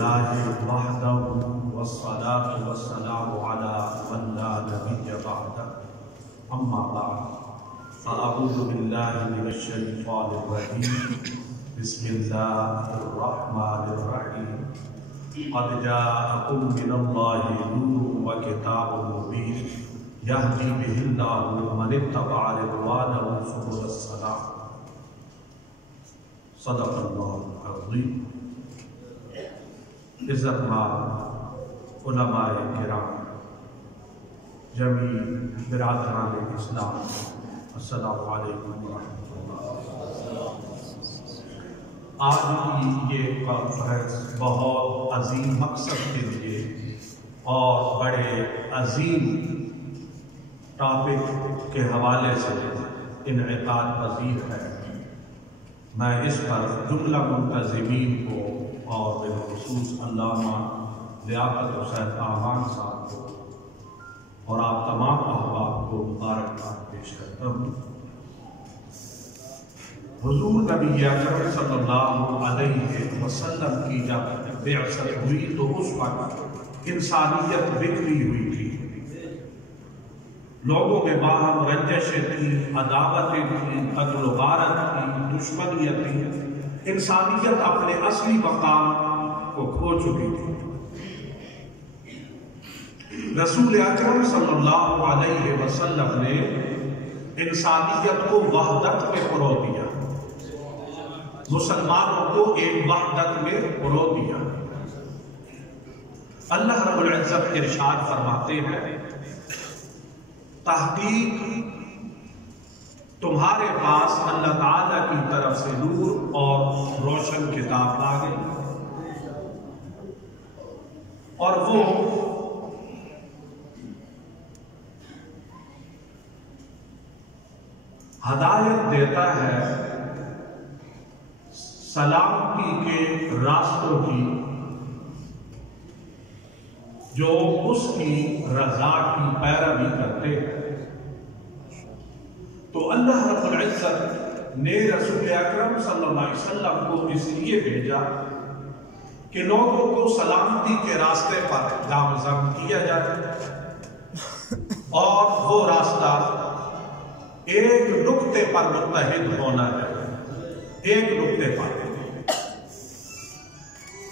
لله وحده والصلاة والسلام على من لا نبي بعده أما بعد فأعوذ بالله من الشيطان الرجيم بسم الله الرحمن الرحيم قد جاءكم من الله نور وكتاب مبين يهدي به الله من اتبع رضوانه سبل السلام صدق اللہ العظیم۔ عزت مآب علماء کرام، جمیع برادران اسلام، السلام علیکم ورحمۃ اللہ۔ آج کی یہ کانفرنس بہت عظیم مقصد کے لیے اور بڑے عظیم ٹاپک کے حوالے سے انعقاد پذیر ہے۔ میں اس پر جملہ منتظمین کو اور بالخصوص علامہ لیاقت حسین اعوان صاحب کو اور آپ تمام احباب کو مبارکباد پیش کرتا ہوں۔ حضور نبی اکرم صلی اللہ علیہ وسلم کی جب بعثت ہوئی تو اس وقت انسانیت بکھری ہوئی تھی، لوگوں کے باہم رنجشیں تھیں، عداوتیں تھیں، قتل و غارت تھی، دشمنیت تھی، انسانیت اپنے اصلی مقام کو کھو چکی تھی۔ رسول اکرم صلی اللہ علیہ وسلم نے انسانیت کو وحدت میں پرو دیا، مسلمانوں کو ایک وحدت میں پرو دیا۔ اللہ رب العزت ارشاد فرماتے ہیں، تحقیق تمہارے پاس اللہ تعالیٰ کی طرف سے نور اور روشن کتاب آ گئی، اور وہ ہدایت دیتا ہے سلامتی کے راستوں کی جو اس کی رضا کی پیروی کرتے ہیں۔ تو اللہ رب العزت نے رسول اکرم صلی اللہ علیہ وسلم کو اس لیے بھیجا کہ لوگوں کو سلامتی کے راستے پر گامزن کیا جائے، اور وہ راستہ ایک نقطے پر متحد ہونا ہے، ایک نقطے پر۔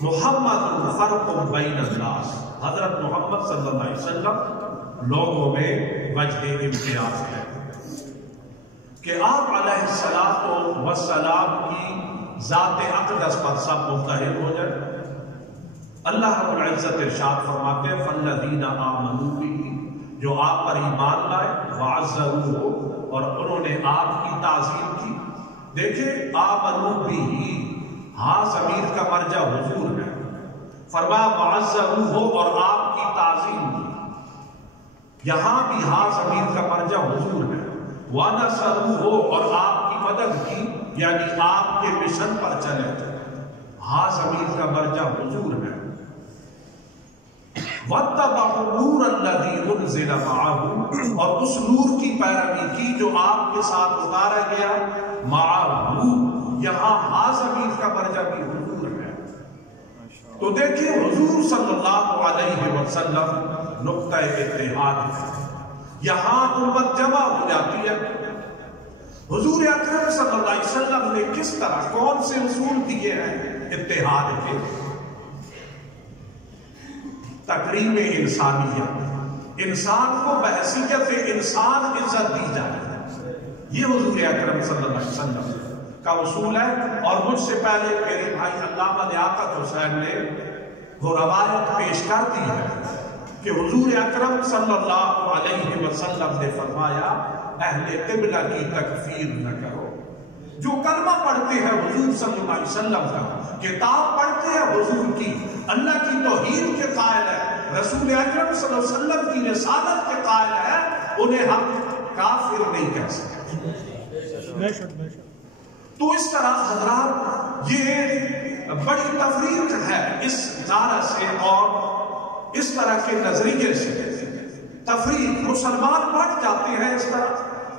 محمد فرق بین الناس، حضرت محمد صلی اللہ علیہ وسلم لوگوں میں وجہ امتیاز ہے کہ آپ علیہ السلام کی ذات اقدس پر سب متحد ہو جائے۔ اللہ رب العزت ارشاد فرماتے ہیں، فَالَّذِينَ آمَنُوا بِهِ، جو آپ پر ایمان لائے، وَعَزَّرُوهُ، اور انہوں نے آپ کی تعظیم کی۔ دیکھیں، آمَنُوا بِهِ، ہاں ضمیر کا مرجع حضور ہے، فرمایا وَعَزَّرُوهُ، اور آپ کی تعظیم کی۔ یہاں بھی ہاں ضمیر کا مرجع حضور ہے، وَنَصَرُوهُ، اور آپ کی مدد کی، یعنی آپ کے مشن پر چلے تھے، ہاں ضمیر کا مرجع حضور ہے۔ وَاتَّبَعُوا النُّورَ الَّذِي أُنزِلَ مَعَهُ، اور اس نور کی پیروی کی جو آپ کے ساتھ اتارا گیا، مَعَهُ، یہاں ہاں ضمیر کا مرجع بھی حضور ہے۔ تو دیکھیں حضور صلی اللہ علیہ وسلم نقطہ اتحاد ہے، یہاں امت جمع ہو جاتی ہے۔ حضور اکرم صلی اللہ علیہ وسلم نے کس طرح کون سے اصول دیے ہیں اتحاد کے؟ تقریم انسانیت، انسان کو بحیثیت انسان عزت دی جائے، یہ حضور اکرم صلی اللہ علیہ وسلم کا اصول ہے۔ اور مجھ سے پہلے میرے بھائی علامہ لیاقت حسین نے وہ روایت پیش کر دی ہے کہ حضور اکرم صلی اللہ علیہ وسلم نے فرمایا، اہل قبلہ کی تکفیر نہ کرو۔ جو کلمہ پڑھتے ہیں حضور صلی اللہ علیہ وسلم کا، کتاب پڑھتے ہیں حضور کی، اللہ کی توحید کے قائل ہے، رسول اکرم صلی اللہ علیہ وسلم کی رسالت کے قائل ہے، انہیں ہم کافر نہیں کہہ سکتے۔ تو اس طرح حضرات یہ بڑی تفریق ہے اس دائرہ سے اور اس طرح کے نظریے سے، تفریق، مسلمان بٹ جاتے ہیں اس طرح۔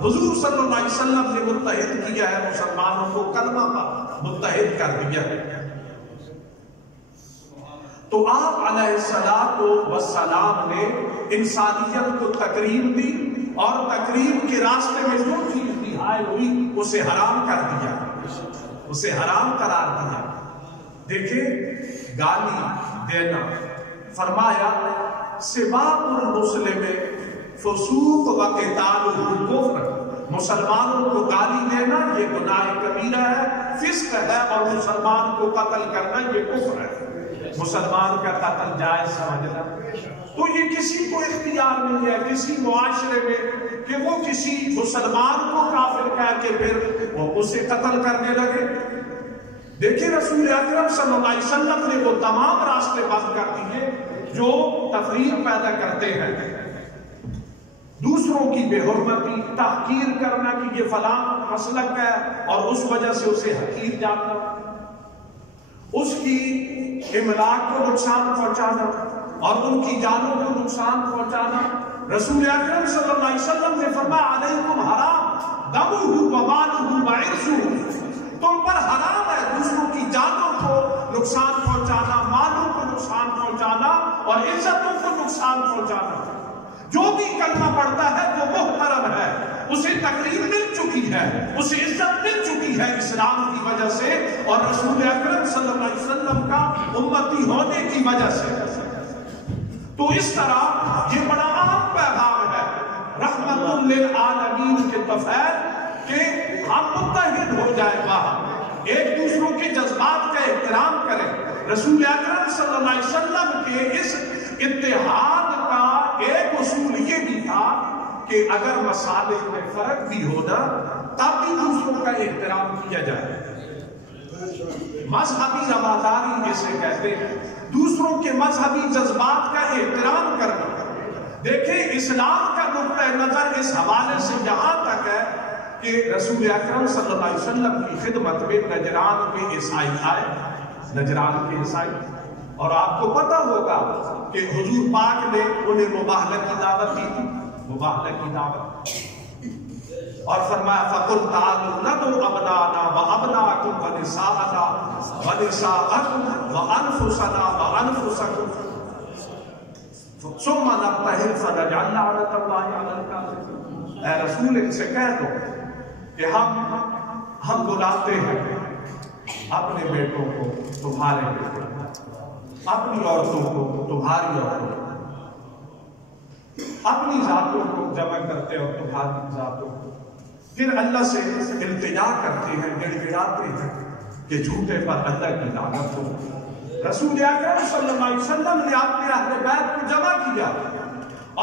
حضور صلی اللہ علیہ وسلم نے متحد کیا ہے مسلمانوں کو، کلمہ پر متحد کر دیا ہے۔ تو آپ علیہ الصلوۃ والسلام نے انسانیت کو تقریب دی اور تقریب کے راستے میں جو چیز رہائی ہوئی اسے حرام کر دیا، اسے حرام قرار دیا۔ دیکھیں گالی دینا، فرمایا سباب المسلم فسوق و قتالہ کفر، مسلمانوں کو گالی دینا یہ گناہ کبیرہ ہے، فسق ہے، اور مسلمان کو قتل کرنا یہ کفر ہے، مسلمان کا قتل جائز سمجھنا۔ تو یہ کسی کو اختیار نہیں ہے کسی معاشرے میں کہ وہ کسی مسلمان کو کافر کہہ کے پھر وہ اسے قتل کرنے لگے۔ دیکھیں رسول اکرم صلی اللہ علیہ وسلم نے وہ تمام راستے بند کر دیے جو تفریق پیدا کرتے ہیں، دوسروں کی بے حرمتی، تحقیر کرنا کہ یہ فلاں مسلک ہے اور اس وجہ سے اسے حقیر جاننا، اس کی املاک کو نقصان پہنچانا اور ان کی جانوں کو نقصان پہنچانا۔ رسول اکرم صلی اللہ علیہ وسلم نے فرمایا علیکم حرام دمہ و مالہ و عرضہ، تم پر حرام ہے دوسروں کی جانوں کو نقصان پہنچانا، مالوں کو نقصان پہنچانا اور عزتوں کو نقصان پہنچانا۔ جو بھی کلمہ پڑھتا ہے وہ محترم ہے، اسے تقریر مل چکی ہے، اسے عزت مل چکی ہے اسلام کی وجہ سے اور رسول اکرم صلی اللہ علیہ وسلم کا امتی ہونے کی وجہ سے۔ تو اس طرح یہ بڑا اہم پیغام ہے رحمت للعالمین کے تفعیل کہ ہم متحد ہو جائیں، باہر ایک دوسروں کے جذبات کا احترام کریں۔ رسول اکرم صلی اللہ علیہ وسلم کے اس اتحاد کا ایک اصول یہ بھی تھا کہ اگر مسالے میں فرق بھی ہونا تب بھی دوسروں کا احترام کیا جائے۔ مذہبی رواداری جسے کہتے ہیں، دوسروں کے مذہبی جذبات کا احترام کرنا۔ دیکھیں اسلام کا نقطہ نظر اس حوالے سے یہاں تک ہے کہ رسول اکرم صلی اللہ علیہ وسلم کی خدمت میں نجران کے عیسائی آئے، نجران کے عیسائی، اور آپ کو پتہ ہوگا کہ حضور پاک نے انہیں مباہلہ کی دعوت دی تھی، مباہلہ کی دعوت، اور فرمایا فَقُلْ تَعَالُوا نَدْعُ أَبْنَاءَنَا وَأَبْنَاءَكُمْ وَنِسَاءَنَا وَنِسَاءَكُمْ وَأَنفُسَنَا وَأَنفُسَكُمْ ثُمَّ نَبْتَهِلْ فَنَجْعَلْ لَعْنَتَ اللَّهِ عَلَى الْكَاذِبِينَ۔ اے رسول ان سے کہہ دو کہ ہم بلاتے ہیں اپنے بیٹوں کو تمہارے بیٹے، اپنی عورتوں کو تمہاری عورتوں، اپنی ذاتوں کو جمع کرتے اور تمہاری ذاتوں کو، پھر اللہ سے التجا کرتے ہیں، گڑ گڑاتے ہیں کہ جھوٹے پر اللہ کی لعنت ہو۔ رسول اکرم صلی اللہ علیہ وسلم نے اپنے اہل بیت کو جمع کیا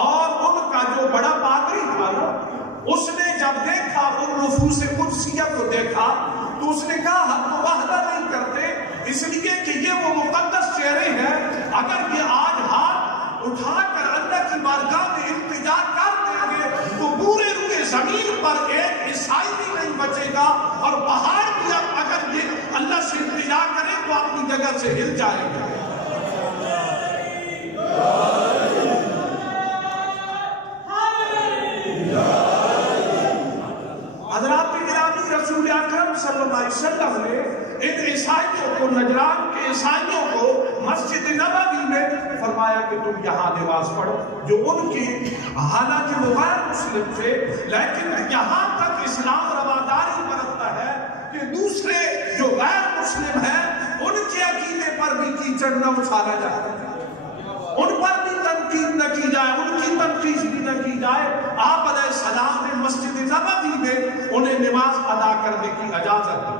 اور ان کا جو بڑا پادری تھا نا، اس نے جب دیکھا ان نفوس قدسیہ کو دیکھا تو اس نے کہا ہم مباہلہ نہیں کرتے اس لیے کہ یہ وہ مقدس چہرے ہیں، اگر یہ آج ہاتھ اٹھا کر اللہ کی بارگاہ میں التجا کر دیں گے تو پورے روئے زمین پر ایک عیسائی بھی نہیں بچے گا اور پہاڑ بھی اگر یہ اللہ سے التجا کرے تو اپنی جگہ سے ہل جائے گا۔ حضرات گرامی رسول اکرم صلی اللہ علیہ وسلم نے ان عیسائیوں کو، نجران کے عیسائیوں کو مسجد نبوی میں فرمایا کہ تم یہاں نماز پڑھو، جو ان کی حالانکہ وہ غیر مسلم تھے لیکن یہاں تک اسلام رواداری برتتا ہے کہ دوسرے جو غیر مسلم ہیں ان کے عقیدے پر بھی کیچڑ نہ اچھالا جائے، ان پر بھی تنقید نہ کی جائے، ان کی تنقید بھی نہ کی جائے۔ آپ علیہ السلام نے مسجد نبوی میں انہیں نماز ادا کرنے کی اجازت دی،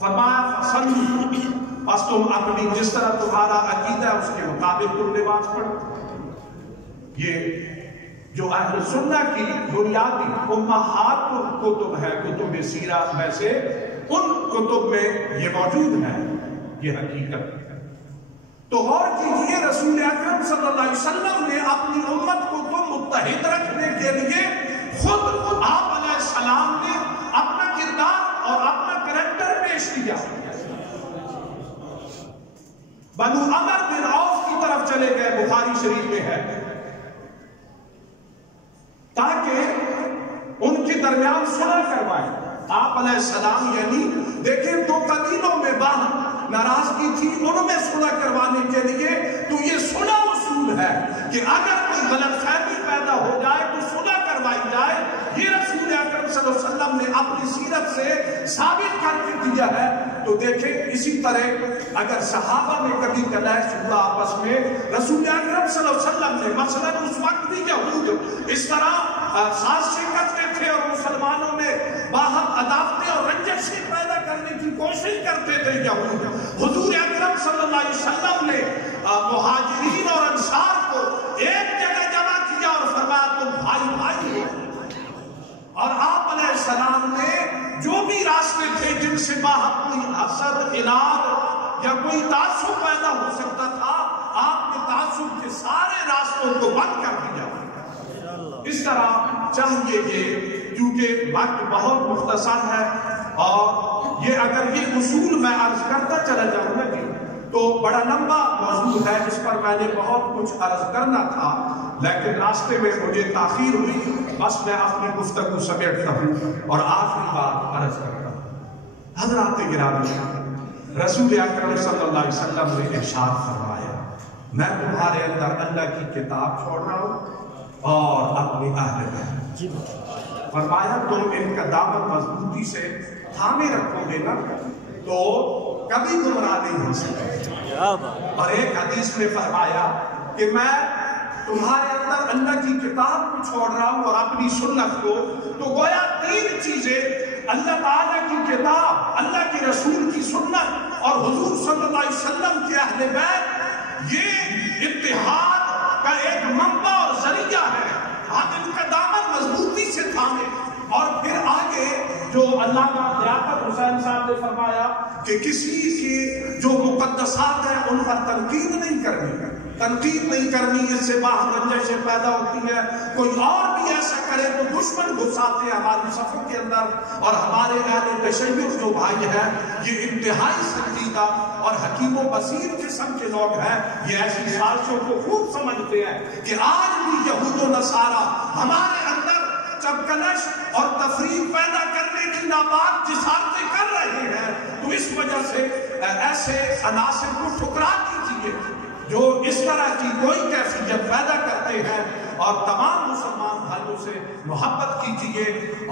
فرمایا فصلوا، بس تم اپنی جس طرح تمہارا عقیدہ ہے اس کے مطابق تم نماز پڑھو۔ یہ جو اہل سنہ کی بنیادی امہات کتب ہے، کتب سیرت میں سے ان کتب میں یہ موجود ہے، یہ حقیقت۔ تو غور کیجئے رسول اکرم صلی اللہ علیہ وسلم نے اپنی امت کو تو متحد رکھنے کے لیے خود آپ علیہ السلام نے اپنا کردار اور اپنا کریکٹر پیش کیا۔ بنو عمر بن عوف کی طرف چلے گئے، بخاری شریف میں ہے، تاکہ ان کے درمیان صلح کروائیں۔ آپ علیہ السلام یعنی دیکھیں دو قبیلوں میں باہم ناراضگی تھی، ان میں صلح کروانے کے لیے تو یہ سنا اصول ہے کہ اگر کوئی غلط فہمی پیدا ہو جائے تو صلح کروائی جائے. یہ رسول اکرم صلی اللہ علیہ وسلم نے اپنی سیرت سے ثابت کر کے دیا ہے. تو دیکھیں اسی طرح اگر صحابہ میں کبھی کلیش ہوا آپس میں، رسول اکرم صلی اللہ علیہ وسلم نے مثلاً اس وقت بھی یہود اس طرح سازشیں کرتے تھے اور مسلمانوں میں باہم عداوتیں اور رنجشیں پیدا کرنے کی کوشش کرتے تھے یہود. حضور اکرم صلی اللہ علیہ وسلم نے مہاجرین اور انصار کو ایک جگہ جمع کیا اور فرمایا تم بھائی بھائی ہو. اور آپ علیہ السلام نے جو بھی راستے تھے جن سے باہم کوئی حسد، عناد یا کوئی تعصب پیدا ہو سکتا تھا، آپ نے تعصب کے سارے راستوں کو بند کر دیا. اس طرح چاہیے کہ کیونکہ وقت بہت مختصر ہے اور یہ اگر یہ اصول میں عرض کرتا چلا جاؤں گا تو بڑا لمبا موضوع ہے، اس پر میں نے بہت کچھ عرض کرنا تھا لیکن راستے میں مجھے تاخیر ہوئی. بس میں اپنی گفتگو سمیٹتا ہوں اور آخری بات عرض کرتا ہوں. حضرات گرامی، رسول اکرم صلی اللہ علیہ وسلم نے ارشاد فرمایا میں تمہارے اندر اللہ کی کتاب چھوڑ رہا ہوں اور اپنی اہل بیت. فرمایا تم ان کا دامن مضبوطی سے تھامے رکھو گے نا تو کبھی گمراہ نہیں ہو سکتے. اور ایک حدیث میں فرمایا کہ میں تمہارے اندر اللہ کی کتاب کو چھوڑ رہا ہوں اور اپنی سنت کو. تو گویا تین چیزیں، اللہ تعالیٰ کی کتاب، اللہ کے رسول کی سنت اور حضور صلی اللہ علیہ وسلم کے اہل بیت، یہ اتحاد کا ایک منبع اور ذریعہ ہے. ہم ان کا دامن مضبوطی سے تھامے. اور پھر آگے جو علامہ لیاقت حسین صاحب نے فرمایا کہ کسی کے جو مقدسات ہیں ان پر تنقید نہیں کرنی، تنقید نہیں کرنی، اس سے باہم رنجشیں پیدا ہوتی ہیں. کوئی اور بھی ایسا کرے تو دشمن گھساتے ہیں ہماری صفوں کے اندر. اور ہمارے اہل تشیع جو بھائی ہیں یہ انتہائی سنجیدہ اور حکیم و بصیر قسم کے لوگ ہیں. یہ ایسی سازشوں کو خوب سمجھتے ہیں کہ آج بھی یہود و نصارہ ہمارے اندر چپکلش اور تفریق پیدا کرنے کی ناپاک جسارتیں کر رہے ہیں. تو اس وجہ سے ایسے عناصر کو ٹھکرا دیجیے جو اس طرح کی کوئی کیفیت پیدا کرتے ہیں اور تمام مسلمان بھائیوں سے محبت کیجیے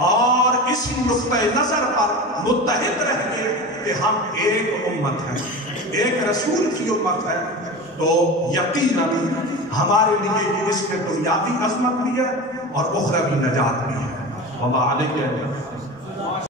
اور اسی نقطۂ نظر پر متحد رہیے کہ ہم ایک امت ہیں، ایک رسول کی امت ہے. تو یقیناً ہمارے لیے اس میں دنیاوی عظمت بھی ہے اور اخروی نجات بھی ہے. وما علیہ